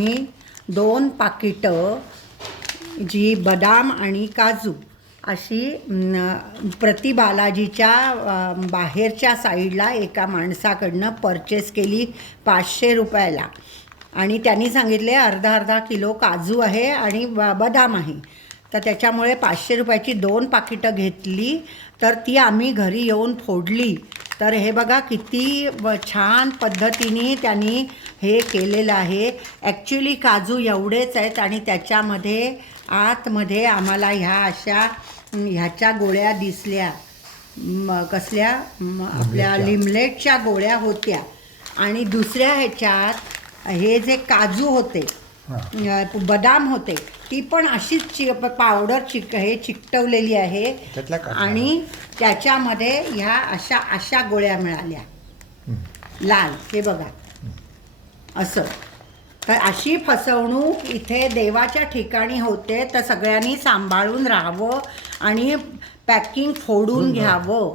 मी 2 पाकिटं जी बदाम आणि काजू अशी प्रति बालाजीच्या बाहेरच्या साईडला एका माणसाकडनं परचेस केली 500 रुपयाला. आणि त्यांनी सांगितले अर्धा किलो काजू आहे आणि बदाम आहे. तर त्याच्यामुळे 500 रुपयाची 2 पाकिटं घेतली. तर ती आम्ही घरी येऊन फोडली. तर हे बघा किती छान पद्धतीने त्यांनी हे केलेलं आहे. ॲक्च्युली काजू एवढेच आहेत आणि त्याच्यामध्ये आतमध्ये आम्हाला ह्याच्या गोळ्या दिसल्या. कसल्या आपल्या लिमलेटच्या गोळ्या होत्या. आणि दुसऱ्या ह्याच्यात हे जे काजू होते बदाम होते ती पण अशीच पावडर चिकटवलेली आहे. आणि त्याच्यामध्ये ह्या अशा गोळ्या मिळाल्या लाल. हे बघा असं. तर अशी फसवणूक इथे देवाच्या ठिकाणी होते. तर सगळ्यांनी सांभाळून राहावं आणि पॅकिंग फोडून घ्यावं.